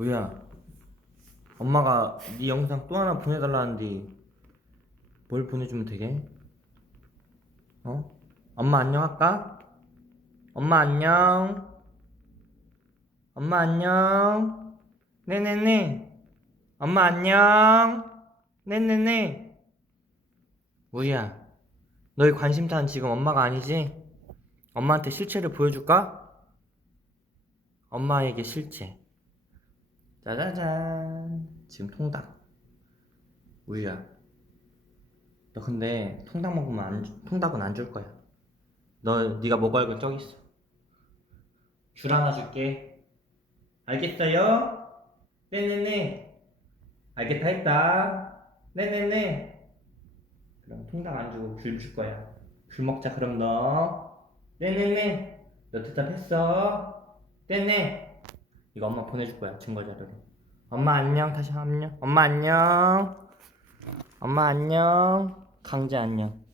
뭐야? 엄마가 네 영상 또 하나 보내달라는데 뭘 보내주면 되게? 어? 엄마 안녕 할까? 엄마 안녕. 엄마 안녕. 네네네. 엄마 안녕. 네네네. 우리야, 너희 관심사는 지금 엄마가 아니지? 엄마한테 실체를 보여줄까? 엄마에게 실체. 짜자잔. 지금 통닭. 우유야. 너 근데 통닭 먹으면 안, 주- 통닭은 안 줄 거야. 너 네가 먹어야 할건 저기 있어. 줄 하나 줄게. 알겠어요? 네네네. 알겠다 했다. 네네네. 그럼 통닭 안 주고 귤 줄 거야. 귤 먹자 그럼 너. 네네네. 너 대답했어. 네네. 이거 엄마 보내줄 거야 증거 자료로. 엄마 안녕 다시 안녕. 엄마 안녕. 엄마 안녕. 강재 안녕.